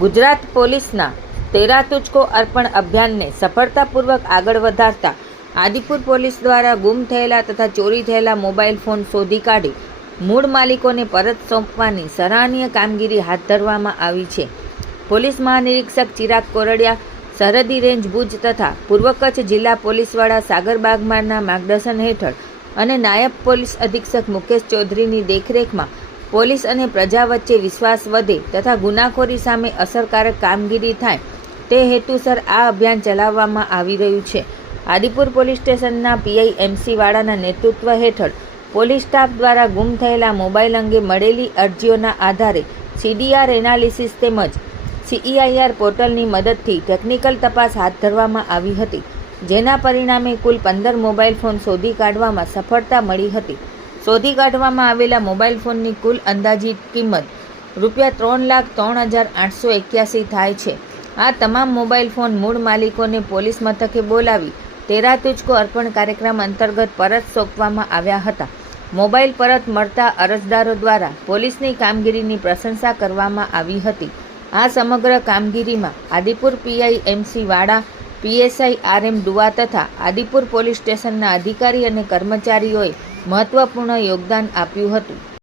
ગુજરાત પોલીસના તેરા તુજકો અર્પણ અભિયાનને સફળતાપૂર્વક આગળ વધારતા આદિપુર પોલીસ દ્વારા ગુમ થયેલા તથા ચોરી થયેલા મોબાઈલ ફોન શોધી કાઢી મૂળ માલિકોને પરત સોંપવાની સરાહનીય કામગીરી હાથ ધરવામાં આવી છે. પોલીસ મહાનિરીક્ષક ચિરાગ કોરડિયા, સરહદી રેન્જ ભુજ તથા પૂર્વ કચ્છ જિલ્લા પોલીસ વડા સાગર બાગમારના માર્ગદર્શન હેઠળ અને નાયબ પોલીસ અધિક્ષક મુકેશ ચૌધરીની દેખરેખમાં પોલીસ અને પ્રજા વચ્ચે વિશ્વાસ વધે તથા ગુનાખોરી સામે અસરકારક કામગીરી થાય તે હેતુસર આ અભિયાન ચલાવવામાં આવી રહ્યું છે. આદિપુર પોલીસ સ્ટેશનના પીઆઈ MC વાળાના નેતૃત્વ હેઠળ પોલીસ સ્ટાફ દ્વારા ગુમ થયેલા મોબાઈલ અંગે મળેલી અરજીઓના આધારે CDR એનાલિસિસ તેમજ CEIR પોર્ટલની મદદથી ટેકનિકલ તપાસ હાથ ધરવામાં આવી હતી, જેના પરિણામે કુલ 15 મોબાઈલ ફોન શોધી કાઢવામાં સફળતા મળી હતી. શોધી કાઢવામાં આવેલા મોબાઈલ ફોનની કુલ અંદાજિત કિંમત ₹3,03,881 થાય છે. આ તમામ મોબાઈલ ફોન મૂળ માલિકોને પોલીસ મથકે બોલાવી તેરા તુજકો અર્પણ કાર્યક્રમ અંતર્ગત પરત સોંપવામાં આવ્યા હતા. મોબાઈલ પરત મળતા અરજદારો દ્વારા પોલીસની કામગીરીની પ્રશંસા કરવામાં આવી હતી. આ સમગ્ર કામગીરીમાં આદિપુર પીઆઈ MC વાડા, PSI RM ડુઆ તથા આદિપુર પોલીસ સ્ટેશનના અધિકારી અને કર્મચારીઓએ મહત્વપૂર્ણ યોગદાન આપ્યું હતું.